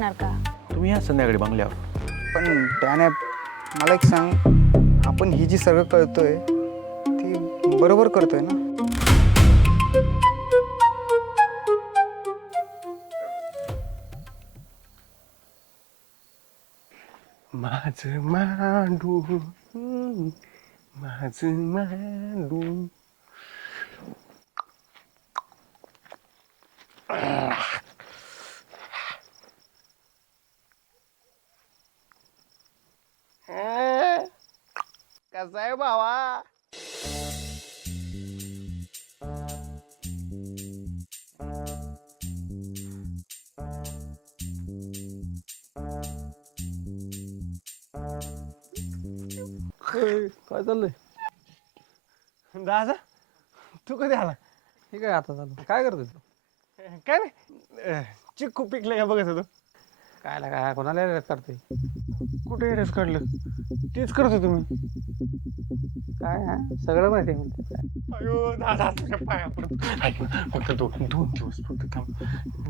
येणार का? तुम्ही या संध्याकाळी बंगल्यावर. पण त्याने मला एक सांग, आपण ही जी सगळं करतोय ती बरोबर करतोय ना? माझं मांडू माझं मांडू कसा आहे भावा? काय चाललंय? दादा तू कधी आला? हे काय आता चालू काय करतोय तू? काय नाही चिक्कू पिकलं का बघत होतो. काय काय कोणाला रेस करतोय? कुठे रेस काढलं? तेच करत होतो मी. काय हा सगळं माहिती आहे मला. काय अयो दादा तुझ्या पाया पडत. ऐक ना फक्त दोन दिवस फक्त थांब.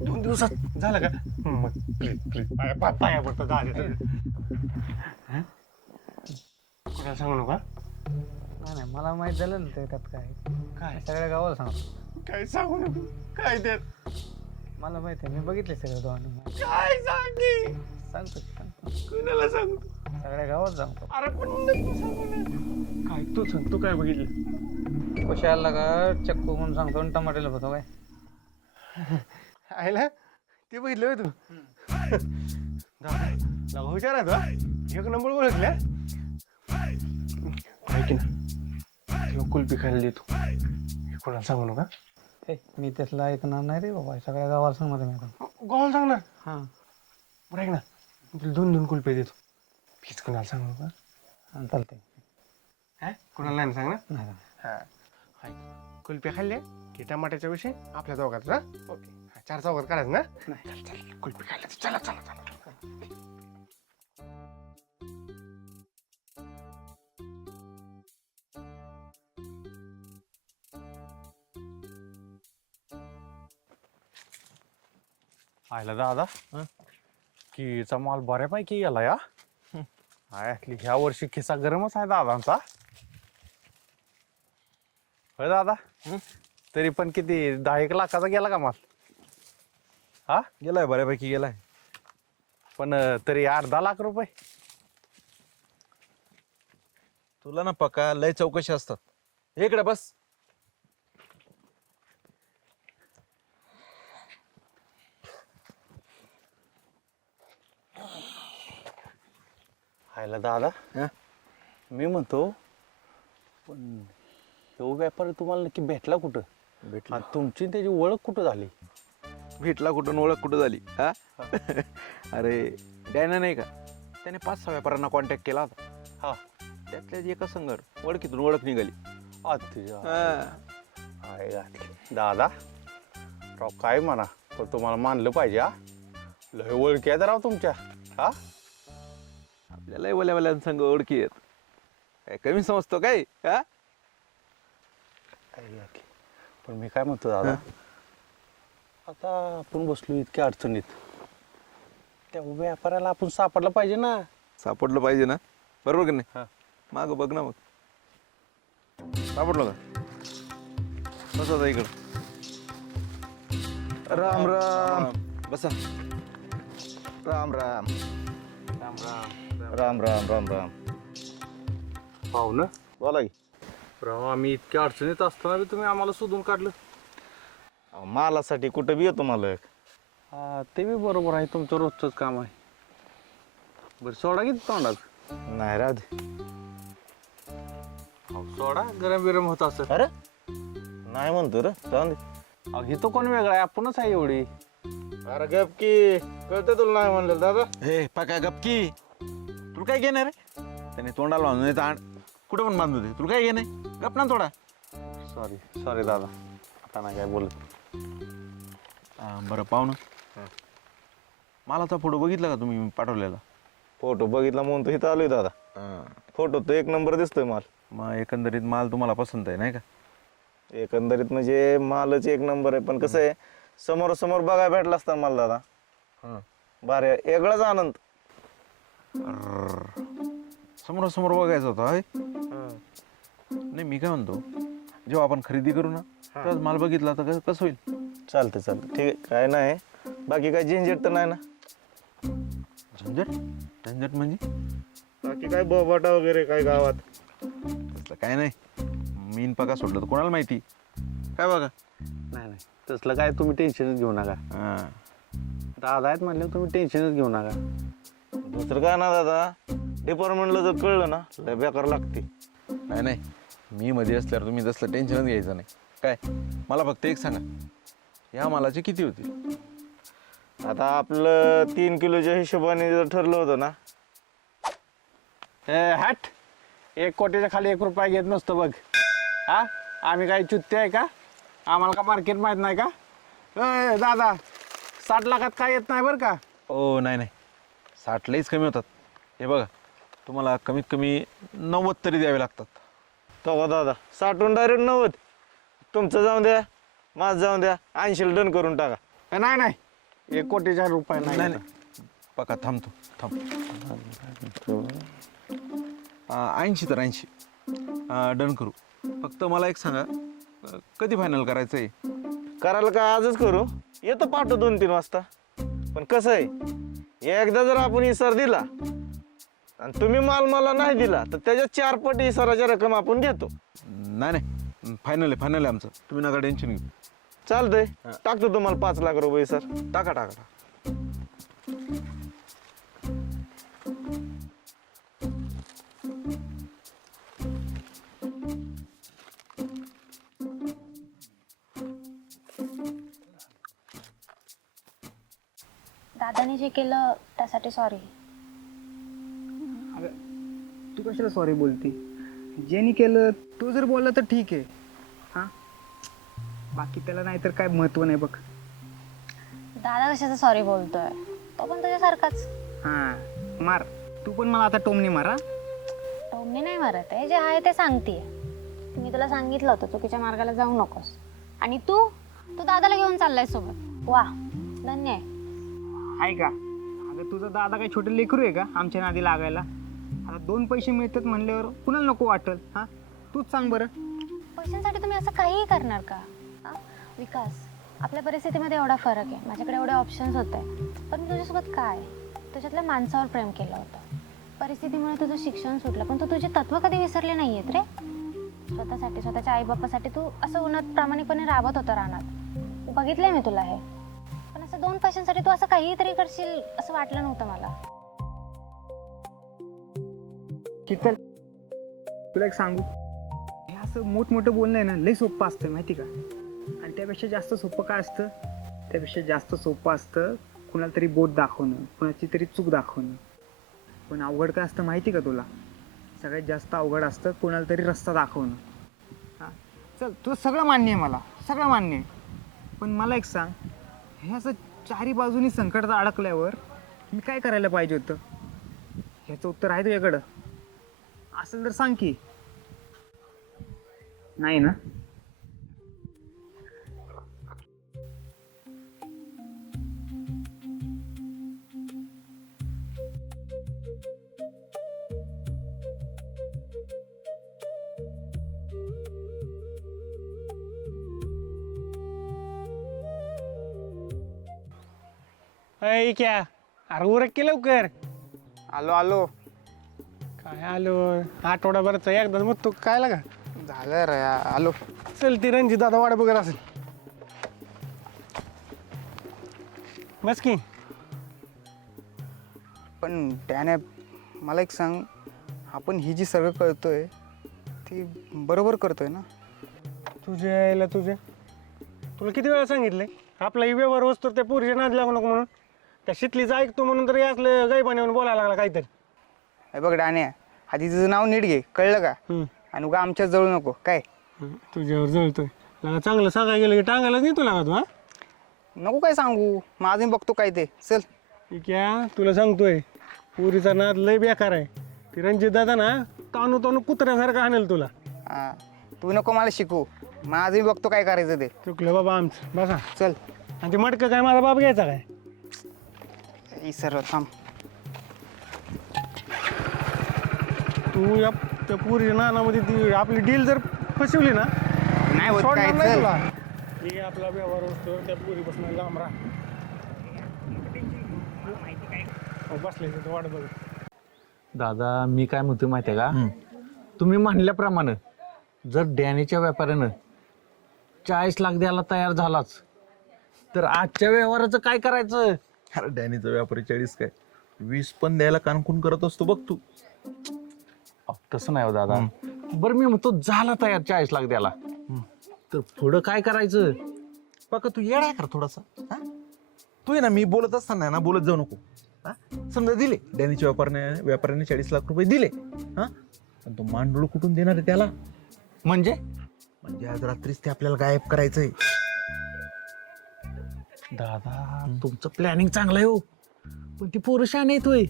2 दिवसात झालं का? मग प्लीज पाया पडतो दादा. कुणाला सांगू नका. नाही मला माहित झालं ना ते त्यात काय काय सगळ्या गावाला सांगतो. काय सांगू नको. काय ते मला माहिती आहे मी बघितले सगळं दोघांनी. काय सांगी? सांगतो कुणाला सांगू? सगळ्या गावात सांगतो. अरे पण नको सांगू ना. काय तू सांग. तू काय बघितलं? कशाला का चक्कू म्हणून सांगतो आणि टमाटेला होतो काय. आयला ते बघितलं होय तू? दादा हुशार आहे तू. एक नंबर ओळखल्या. ऐक ना कुल्फी खायला देतो. हे कोणाला सांगू नका. हे मी त्यातलं ऐकणार नाही रे बाबा सगळ्या गावाला सांगणार मी आता. गोल सांगणार. हां बरं ऐक ना तुला 2 कुल्फी देतो. प्लीज कोणाला सांगू नका. हां चालतंय. हा कोणाला नाही सांगणार. नाही का? हा ऐक कुल्फी खाल्ल्या की टमाट्याचा विषय आपल्या दोघात ना. ओके 4 चौघात करायचं ना. नाही चल कुल्फी खायला चला चला चला. आयला दादा कीचा माल बऱ्यापैकी गेला या. ह्या वर्षी खिसा गरमच आहे दादांचा. होय दादा तरी पण किती 10-1 लाखाचा गेला का माल? हा गेलाय बऱ्यापैकी गेलाय. पण तरी 8-10 लाख रुपये. तुला ना पक्का लय चौकशी असतात. इकडे बस. आयला दादा मी म्हणतो पण तो व्यापारी तुम्हाला नक्की भेटला कुठं? भेटला आणि तुमची त्याची ओळख कुठं झाली? भेटला कुठून ओळख कुठं झाली हा? अरे डॅना नाही का त्याने 5-6 व्यापाऱ्यांना कॉन्टॅक्ट केला होता. हा त्यातल्या एका संघर ओळखीतून ओळख निघाली. आहे घातली दादा. राव काय म्हणा पण तुम्हाला मानलं पाहिजे. हा लय ओळखी आहेत राव तुमच्या. हा आपल्याला वल्या संघ ओळखी येत काय कमी समजतो काय हा? पण मी काय म्हणतो दादा आता आपण बसलो इतक्या अडचणीत त्या व्यापाऱ्याला आपण सापडलं पाहिजे ना. सापडलं पाहिजे ना. बरोबर का हा. नाही? माग बघ ना मग. सापडलो का? बसा इकडं. राम राम. बसा. राम राम राम राम राम राम राम राम. पाहू ना बोला की. राव आम्ही इतक्या अडचणीत असताना बी तुम्ही आम्हाला शोधून काढलं. मालासाठी कुठं बी येतो मालक. हा ते बी बरोबर आहे तुमचं रोजचंच काम आहे. बरं सोडा किती तोंडात? नाही राहू दे. सोडा गरम बिरम होत असं. अरे नाही म्हणतो रे जाऊन दे. हे तो कोण वेगळा आहे आपणच आहे एवढी. अरे गपकी कळतं तुला नाही म्हणलं दादा. हे पका गपकी तुला काय घेणार रे? त्याने तोंडाला बांधून नाही तर कुठं पण बांधू दे. तुला काय घेणे गप ना थोडा. सॉरी दादा आता नाही काय बोलत. बरं पाहू ना मालाचा फोटो बघितला का तुम्ही पाठवलेला? फोटो बघितला म्हणून तर इथं आलोय दादा. फोटो तर 1 नंबर दिसतोय माल. मग एकंदरीत माल तुम्हाला पसंत आहे नाही का? एकंदरीत म्हणजे मालच 1 नंबर आहे. पण कसं आहे समोरासमोर बघायला भेटला असता मला दादा. भारी वेगळाच आनंद. समोरासमोर बघायचं होतं होय? नाही मी काय म्हणतो, जेव्हा आपण खरेदी करू ना तेव्हाच माल बघितला तर कसं होईल? चालतं ठीक आहे, काय नाही. बाकी काय झंझट तर नाही ना? झंझट झंझट म्हणजे बाकी काय बोबाटा वगैरे काय गावात? तसलं काय नाही. मीन पका सोडलं तर कोणाला माहिती काय बघा. नाही नाही तसलं काय तुम्ही टेन्शनच घेऊ नका. हां दादा आहेत म्हणल्यावर तुम्ही टेन्शनच घेऊ नका. दुसरं काय ना दादा, डिपार्टमेंटला जर कळलं ना लय बेकार लागते. नाही नाही, मी मध्ये असल्यावर तुम्ही तसलं टेन्शनच घ्यायचं नाही. काय मला फक्त एक सांगा, या मालाचे किती होतील? आता आपलं 3 किलोच्या हिशोबाने जर ठरलं होतं ना, हट 1 कोटीच्या खाली 1 रुपया घेत नसतो बघ. हा आम्ही काय चुत्ते आहे का? आम्हाला का मार्केट माहीत नाही का? दादा 60 लाखात काय येत नाही बरं का? ओ नाही नाही, 60 लईच कमी होतात. हे बघा, तुम्हाला कमीत कमी 90 तरी द्यावे लागतात. तो दादा 60 डायरेक्ट 90. तुमचं जाऊन द्या, माझं जाऊन द्या, 80 डन करून टाका. नाही नाही 1 कोटीच्या रुपये नाही नाही. नाही पका थांबतो थांब. 80 तर 80 डन करू. फक्त मला एक सांगा, कधी फायनल करायचं आहे? करायला काय आजच करू, येतो पाठव 2-3 वाजता. पण कसं आहे, एकदा जर आपण इसार दिला आणि तुम्ही माल मला नाही दिला तर त्याच्या 4 पट इसाराच्या रक्कम आपण घेतो. नाही नाही, फायनल आहे आमचं. तुम्ही नका टेन्शन घेऊ. चालतंय, टाकतो तुम्हाला 5 लाख रुपये सर. टाका टाका टाका. दादाने जे केलं त्यासाठी सॉरी. अगं तू कशाला सॉरी बोलती? ज्याने केलं तो जर बोलला तर ठीक आहे. हां, बाकी त्याला नाही तर काय महत्त्व नाही बघ. दादा कशाचं सॉरी बोलतोय? तो पण तुझ्यासारखाच. हां मार, तू पण मला आता टोमणे मार. हा टोमणी नाही मारत आहे, जे आहे ते सांगतेय. मी तुला सांगितलं होतं चुकीच्या मार्गाला जाऊ नकोस. आणि तू दादाला घेऊन चाललाय सोबत. वा, धन्य आहे. आहे का? अगं तुझा दादा काय छोटे लेकरू आहे का आमच्या नादी लागायला? आता 2 पैसे मिळतात म्हणल्यावर कुणाला नको वाटल? हां तूच सांग बरं. पैशांसाठी तुम्ही असं काहीही करणार का? हा? विकास, आपल्या परिस्थितीमध्ये एवढा फरक आहे. माझ्याकडे एवढे ऑप्शन्स होते, पण तुझ्यासोबत काय? तुझ्यातल्या माणसावर प्रेम केलं होतं. परिस्थितीमुळे तुझं शिक्षण सुटलं, पण तू तुझे तत्व कधी विसरले नाही आहेत रे. स्वतःसाठी, स्वतःच्या आईबापासाठी तू असं उन्हात प्रामाणिकपणे राबत होतं रानात. बघितलंय मी तुला हे. पण असं 2 पैशांसाठी तू असं काहीतरी करशील असं वाटलं नव्हतं मला. शीतल, तुला एक सांगू, हे असं मोठमोठं बोलणं आहे ना, लई सोपं असतं माहिती का? आणि त्यापेक्षा जास्त सोपं काय असतं? त्यापेक्षा जास्त सोपं असतं कुणाला तरी बोट दाखवणं, कुणाची तरी चूक दाखवणं. पण अवघड काय असतं माहिती का तुला? सगळ्यात जास्त अवघड असतं कुणाला तरी रस्ता दाखवणं. हां चल, तुझं सगळं मान्य आहे, मला सगळं मान्य आहे. पण मला एक सांग, हे असं 4ही बाजूनी संकटात अडकल्यावर मी काय करायला पाहिजे होतं? ह्याचं उत्तर आहे तुझ्याकडं? असेल तर सांग की. नाही ना? अय क्या, अरे उरक की लवकर. आलो आलो. काय आलो, आठवड्याभरच एकदा मग तू काय लागा. झालं रे, आलो. चल, ती रणजित दादा वाट बघत असेल. बस की. पण त्याने मला एक सांग, आपण ही जी सगळं करतोय ती बरोबर करतोय ना? तुझ्या यायला तुला किती वेळा सांगितलंय आपला ही व्यवहार वस्तू त्या पुरीच्या नाद लागू नको म्हणून. त्या शितलीचं ऐकतो म्हणून तरी असलं गायबाने येऊन बोलायला लागला काहीतरी. हे बघ डाण्या, आधी तुझं नाव नीट घे, कळलं का? आणि उगा आमच्यात जळू नको काय. तुझ्यावर जळतोय लागा. चांगलं सांगायला गेलं की टांगायलाच नाही तुला का तू. हा नको काय सांगू, माझं मी बघतो काय ते. चल. क्या तुला सांगतोय, पुरीचा नाद लय बेकार आहे. ती रणजित दादा ना तानू तानू कुत्र्यासारखं आणेल तुला. हां, तू नको मला शिकू, माझं मी बघतो काय करायचं ते. चुकलं बाबा आमचं. बसा. चल. आणि ते मटकं काय माझा बाप घ्यायचा काय? इसर थांब. तू या त्या पुरीच्या नानामध्ये ती आपली डील जर फसवली ना नाही होत काय, सोडणार नाही चल. तुला. हे आपला व्यवहार असतो त्या पुरीपासून लांब राहा. बसले तिथे वाट बघ. दादा मी काय म्हणतो माहिती आहे का तुम्ही म्हणल्याप्रमाणे जर डॅनीच्या व्यापाऱ्यानं 40 लाख द्यायला तयार झालाच तर आजच्या व्यवहाराचं काय करायचं? अरे डॅनीचा व्यापारी 40 काय 20 पण द्यायला कानकून करत असतो बघ तू. अहो, तसं नाही हो दादा. बरं मी म्हणतो झाला तयार 40 लाख द्यायला तर पुढं काय करायचं? बघा तू येडा कर थोडासा. हा? तू आहे ना मी बोलत असताना आहे ना बोलत जाऊ नको. हा? समजा दिले डॅनीच्या व्यापाऱ्याने 40 लाख रुपये दिले. हा पण तो मांडूळ कुठून देणार आहे त्याला? म्हणजे म्हणजे आज रात्रीच ते आपल्याला गायब करायचंय. दादा तुमचं प्लॅनिंग चांगलं आहे हो पण ती पोरं शहाणी येतोय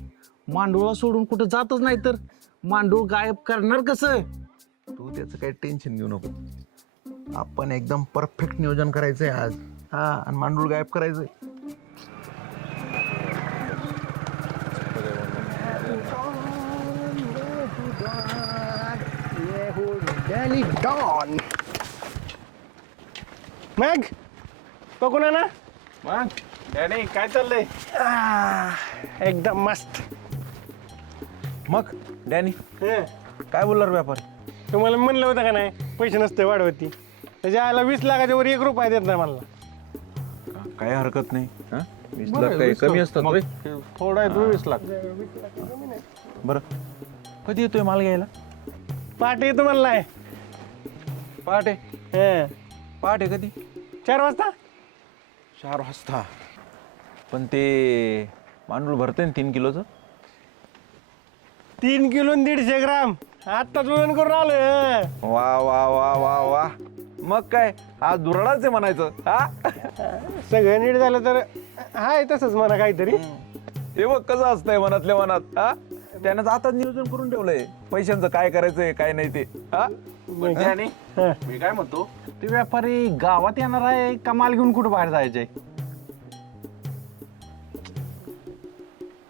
मांडोळा सोडून कुठं जातच नाही तर मांडूळ गायब करणार कसं? तू त्याचं काही टेन्शन घेऊ नको. आपण एकदम परफेक्ट नियोजन करायचंय आज. हा आणि मांडूळ गायब करायचंय. मग बघून ना मग डॅनी काय चाललंय? एकदम मस्त. मग डॅनी हं. काय बोलणार व्यापारी? तुम्हाला म्हणलं होतं का नाही पैसे नसते वाढवती त्याच्या आयला 20 लाखाच्या वर 1 रुपया देत नाही मला. काय हरकत नाही. हा? 20 बरं, लाख काही 20 कमी असतात मग होय? थोडा आहे 22 लाख. बरं कधी येतोय माल घ्यायला? पाठ येतो म्हणलाय. पहाटे. हं. पहाटे कधी? 4 वाजता. 4 वाजता. पण ते मांडूळ भरते ना 3 किलोचं? 3 किलो आणि 150 ग्राम आत्ताच वजन करून आलं. वा वा वा वा वा. मग काय आज दुराडाच आहे म्हणायचं. हा सगळं नीट झालं तर हाय तसंच म्हणा काहीतरी. हे बघ कसं असतंय मनातल्या मनात. हा त्यानं आता नियोजन करून ठेवलंय पैशांचं काय करायचंय काय नाही ते. हा डॅनी हं. मी काय म्हणतो ते व्यापारी गावात येणार आहे का माल घेऊन कुठं बाहेर जायचंय?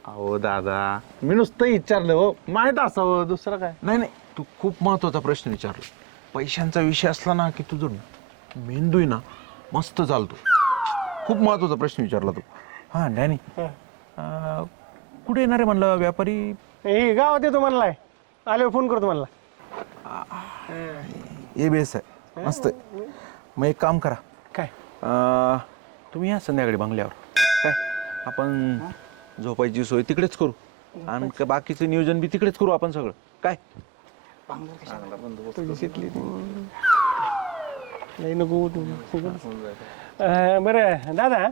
अहो दादा मी नुसतं विचारलं हो माहित असावं दुसरं काय. नाही नाही तू खूप महत्वाचा प्रश्न विचारला. पैशांचा विषय असला ना की तुझं मेंदू आहे ना मस्त चालतो. खूप महत्वाचा प्रश्न विचारला तू. हा डॅनी कुठे येणार आहे म्हणलं व्यापारी? हे गावात येतो म्हणलाय. आल्यावर फोन करतो म्हणला. ए बेस आहे मस्त आहे. मग एक काम करा काय तुम्ही या संध्याकाळी बंगल्यावर. काय आपण झोपायची सोय तिकडेच करू आणि बाकीचं नियोजन बी तिकडेच करू आपण सगळं. काय तुझी शिकली नाही नको बरं दादा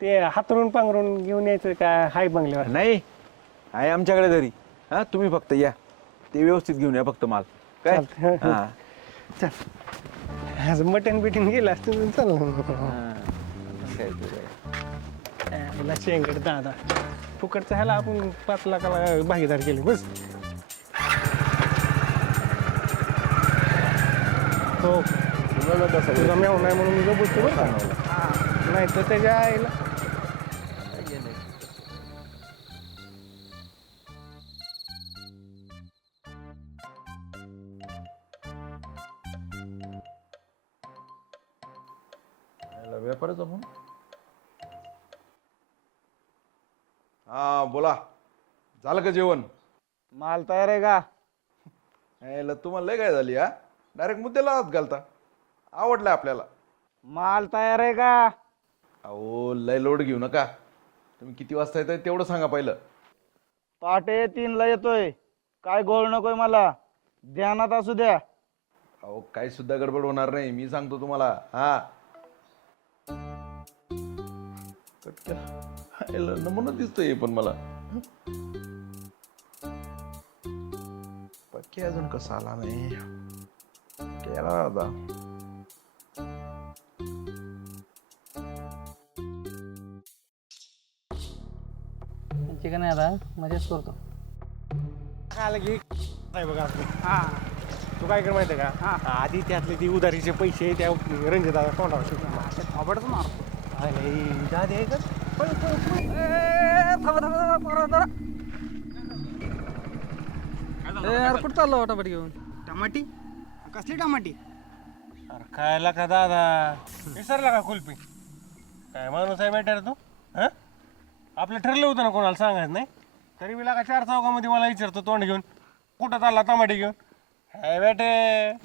ते हातरून पांघरून घेऊन यायचं का हाय बंगल्यावर? नाही आहे आमच्याकडे घरी. हा तुम्ही फक्त या ते व्यवस्थित घेऊन या फक्त माल. काय चालतंय. हा आज मटण बिटन गेलं असतं चाललं. काय ते काय. शेंगड दादा फुकटचा ह्याला आपण 5 लाखाला भागीदार केले बस. हो तुझा मेव नाही म्हणून मी बोलतो बरं का. नाही तर त्याच्या आईला व्यापाराचा फोन. हा बोला. झालं का जेवण? माल तयार आहे का? यायला तुम्हाला लय काय झाली. हा डायरेक्ट मुद्द्याला हात घालता. आवडलं आपल्याला. माल तयार आहे का? अहो लय लोड घेऊ नका. तुम्ही किती वाजता येताय तेवढं सांगा पहिलं. पहाटे 3ला येतोय. काय गोळ नकोय मला. ध्यानात असू द्या. अहो काही सुद्धा गडबड होणार नाही मी सांगतो तुम्हाला. हा नमुना दिसतोय पण मला. पक्की अजून कसा आला नाही. केला आता. चिकन आहे आता मजाच करतो. आलं की नाही बघा आपलं. तू काय कर माहिती आहे का आधी त्यातले ती उधारीचे पैसे त्या रंजिता तोंडावर आवडत मारतो. दादी आहे का यार कुठं चाललो वाटापट घेऊन? टमाटी कसली टमाटी? अरे खायला का दादा विसरला का कुल्फी? काय माणूस आहे बेटा रे तू? हा आपलं ठरलं होतं ना कोणाला सांगायचं नाही, तरी मी लागा 4 चौकामध्ये मला विचारतो तोंड घेऊन कुठं चालला टमाटे घेऊन. हाय बेटे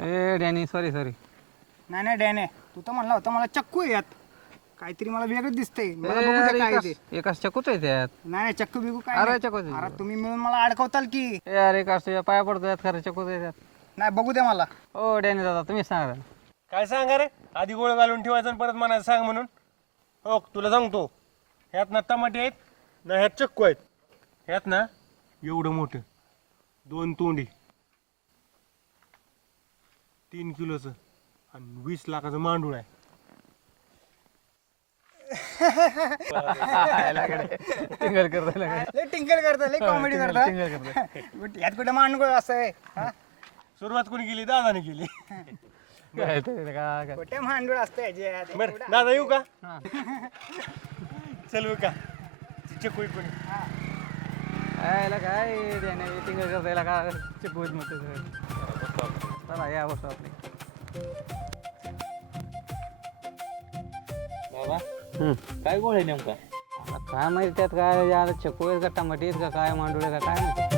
ए डॅनी सॉरी नाही नाही डॅने, तू तर म्हणला होता मला चक्कू आहे यात. काहीतरी मला वेगळंच दिसतंय. मला बघू दे काय आहे ते. एकाच चकूच आहे त्यात. नाही नाही चक्कू बिकू काय अरे नाही. चक्कूच आहे. अरे तुम्ही मिळून मला अडकवताल की. यार एकाच तुझ्या पाया पडतो यात, खरं चकूच आहे त्यात. नाही बघू दे मला. ओ डॅनी दादा तुम्ही सांगा. काय सांगा रे, आधी गोळ घालून ठेवायचं आणि परत म्हणायचं सांग म्हणून. हो तुला सांगतो, ह्यात ना टमाटे आहेत ना ह्यात चक्कू आहेत. ह्यात ना एवढं मोठं 2 तोंडी 3 किलोचं आणि 20 लाखाचं मांडूळ आहे. टिंगल करतो लय टिंकल करता, लय कॉमेडी करता. but यात कुठे मांडगोळ असं आहे हा? सुरुवात कोणी केली? दादाने केली. काय कुठे मांडूळ असतं याच्यात? बरं दादा येऊ का? चल येऊ का? चक्कू कोणी काय डॅनी टिंगल करतो याला का चकूच म्हणतो. चला या बसतो आपली. बाबा काय गोळ आहे नेमका? आता काय माहिती त्यात काय आता चकू आहेत का टमाटे आहेत का काय मांडूळ आहे का काय माहिती.